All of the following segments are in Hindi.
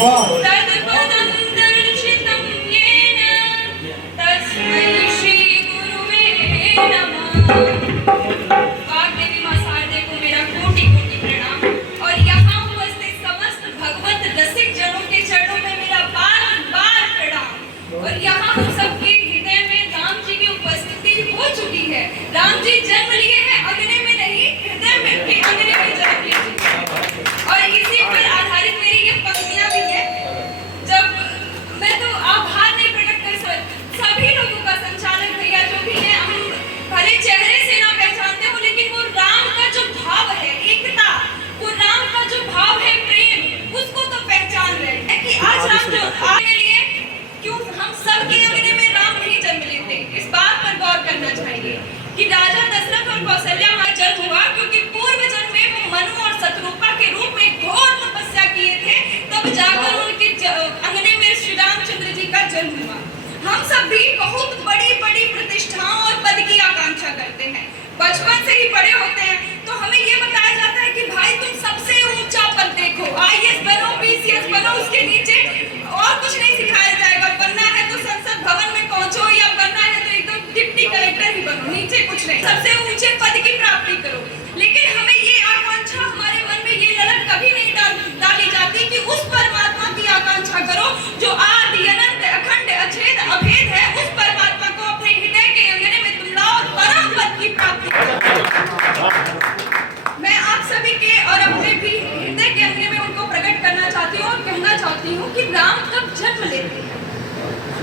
तत्पदं येन तस्मै श्री गुरुवे नमः। वाग्देवी मां शारदे को मेरा कोटि कोटि प्रणाम और यहाँ उपस्थित समस्त भगवत रसिक जनों के चरणों में मेरा बार-बार प्रणाम। और यहाँ हम सबके हृदय में राम जी की उपस्थिति हो चुकी है। राम जी जन्म लिए हैं, अंगने में नहीं, हृदय में के अंगने में जन्म लिए। और इसी पर आधारित मेरी ये पंक्तियां भी है। जब मैं तो आभार नहीं प्रकट कर सभी लोगों का, संचालक भैया जो भी है, हम भले चेहरे से ना पहचानते हो, लेकिन वो राम का जो भाव है, एकता, वो राम का जो भाव है, प्रेम, उसको तो पहचान रहे हैं कि आज राम जो आने लिए क्यों हम सबके अंगने में राम नहीं जन्म लेते। इस बात पर गौर करना चाहिए कि राजा दशरथ और कौशल्या का जन्म हुआ क्योंकि पूर्व जन्म में वो मनु और शत्रुपा के रूप में घोर तपस्या किए थे, तब जाकर उनके अंगने में श्री रामचंद्र जी का जन्म हुआ। हम सब भी बहुत बड़ी बड़ी प्रतिष्ठाओं और पद की आकांक्षा करते हैं। बचपन से ही बड़े होते हैं तो हमें ये बताया जाता है कि भाई तुम सबसे ऊंचा पद देखो, आईएएस बनो, पीसीएस बनो, उसके नीचे और कुछ नहीं सिखाया जाएगा। बनना है तो संसद भवन में पहुंचो, या बनना है तो एकदम डिप्टी कलेक्टर ही बनो, नीचे कुछ नहीं, सबसे ऊंचे पद की प्राप्ति करो। लेकिन हमें ये आकांक्षा, हमारे मन में ये ललक कभी नहीं डाली जाती कि उस परमात्मा की आकांक्षा करो जो आदि अनंत अखंड अछेद अभेद है। उस परमात्मा को अपने हृदय के अंगने में तुम लाओ और परम पद की प्राप्ति करो। मैं आप सभी के और अपने भी हृदय के अंगने में उनको प्रकट करना चाहती हूँ और कहना चाहती हूँ कि राम कब जन्म लेते हैं?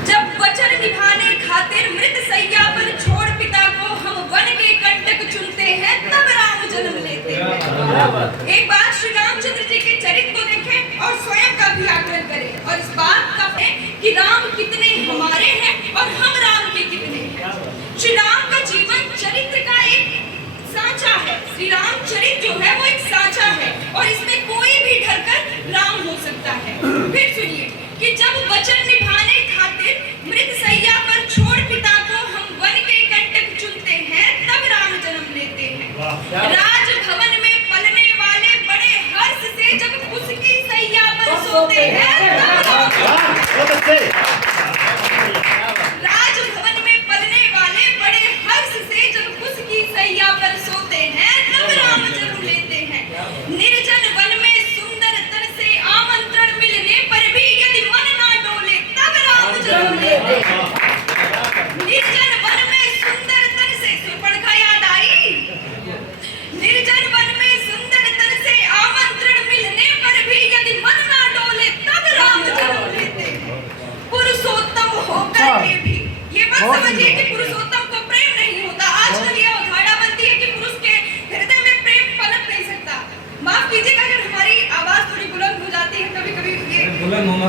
जब वचन निभाने खातिर मृत सैया पर छोड़ पिता को हम वन के कंटक चुनते हैं, तब राम जन्म लेते हैं। एक बार श्री रामचंद्र जी के चरित्र को देखें और स्वयं का भी आकलन करें और इस बात का कि राम कितने हमारे हैं और हम राम के कितने हैं। श्री राम का जीवन चरित्र का एक सांचा है। श्री राम चरित्र जो है वो एक सांचा है और इसमें कोई भी ढलकर राम हो सकता है। फिर सुनिए कि जब वचन निभाने खातिर मृत सैया पर छोड़ पिता को हम वन के कंटक चुनते हैं, तब राम जन्म लेते हैं। राजभवन में पलने वाले बड़े हर्ष से जब उसकी सैया पर सोते हैं, तब राम राजभवन में पलने वाले बड़े हर्ष से जब उसकी सैया पर सोते हैं, तब राम जन्म लेते हैं। निर्जन वन में सुंदर तन से आमंत्रण मिलने पर भी यदि मन ना डोले, तब राम जन्म लेते हैं। निर्जन वन में सुंदर तन से, सुपर्णखा याद आई? निर्जन वन में सुंदर तन से आमंत्रण मिलने पर भी यदि मन ना डोले, तब राम जन्म लेते हैं। पुरुषोत्तम होकर के भी, ये बात समझिए कि पुरुषोत्तम को प्रेम नहीं होता। आजकल ये अवधारणा बनती है कि पुरुष के हृदय में प्रेम पनप नहीं सकता। माफ कीजिएगा अगर हमारी आवाज थोड़ी बुलंद हो जाती है कभी-कभी, ये बुलंद होना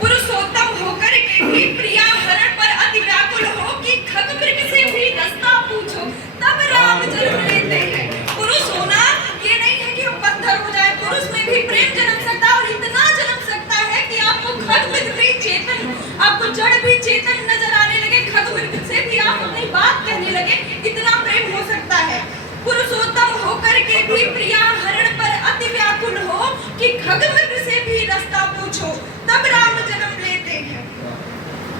पुरुषोत्तम होकर के भी प्रिया हरण पर अति व्याकुल हो कि खगमृग से भी रास्ता पूछो, तब राम जन्म लेते हैं। पुरुष होना ये नहीं है कि हम पत्थर हो जाए, पुरुष में भी प्रेम जन्म सकता है और इतना जन्म सकता है कि आपको खगमृग भी चेतन, आपको जड़ भी चेतन नजर आने लगे, खगमृग से भी आप अपनी बात कहने लगे, इतना प्रेम हो सकता है। पुरुषोत्तम होकर के भी प्रिया हरण पर अति व्याकुल हो कि खगमृग से भी रास्ता पूछो, तब राम जन्म लेते हैं।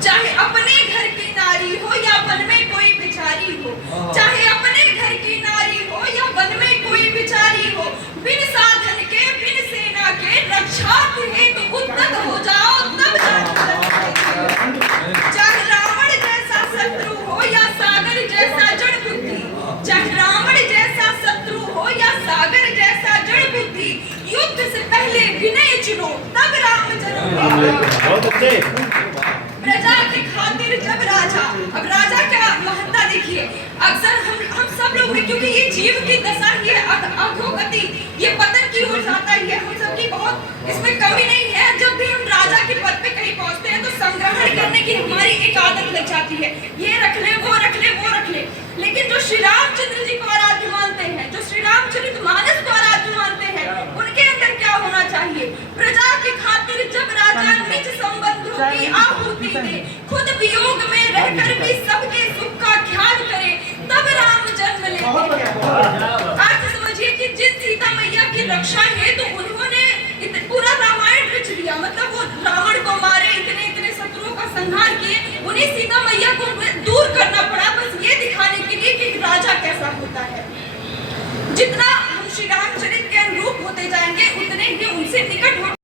चाहे अपने घर की नारी हो या वन में कोई बिचारी हो, चाहे अपने घर की नारी हो या वन में कोई बिचारी हो, बिन साधन के बिन सेना के रक्षा हेतु उद्यत हो जाओ, तब जन्म लेते हैं। चाहे रावण जैसा शत्रु हो या सागर जैसा जड़ बुद्धि, चाहे रावण जैसा शत्रु हो या सागर जैसा जड़ बुद्धि, युद्ध से पहले विनय चुनो, तब राम जन्म लेते हैं। प्रजा के खातिर जब राजा, अब राजा क्या महत्ता देखिए, अक्सर हम सब लोग में, क्योंकि ये जीव की दशा ही है, अधोगति, ये पतन की ओर जाता ही है, हम सबकी बहुत इसमें कमी नहीं है। जब भी हम राजा के पद पे कहीं पहुंचते हैं तो संग्रहण करने की हमारी एक आदत लग जाती है, ये रख ले, वो रख ले, वो रख ले। लेकिन जो श्री रामचंद्र जी को आराध्य मानते हैं, जो श्री रामचरितमानस को आराध्य मानते हैं, उनके अंदर क्या होना चाहिए? प्रजा के खातिर जब राजा निज संबंधों की आहुति दे, खुद वियोग में रहकर भी सबके सुख का ख्याल करे, तब राम जन्म लेते हैं। अर्थ समझिए कि जिन सीता मैया की रक्षा है तो उन्होंने पूरा रामायण से निकट हो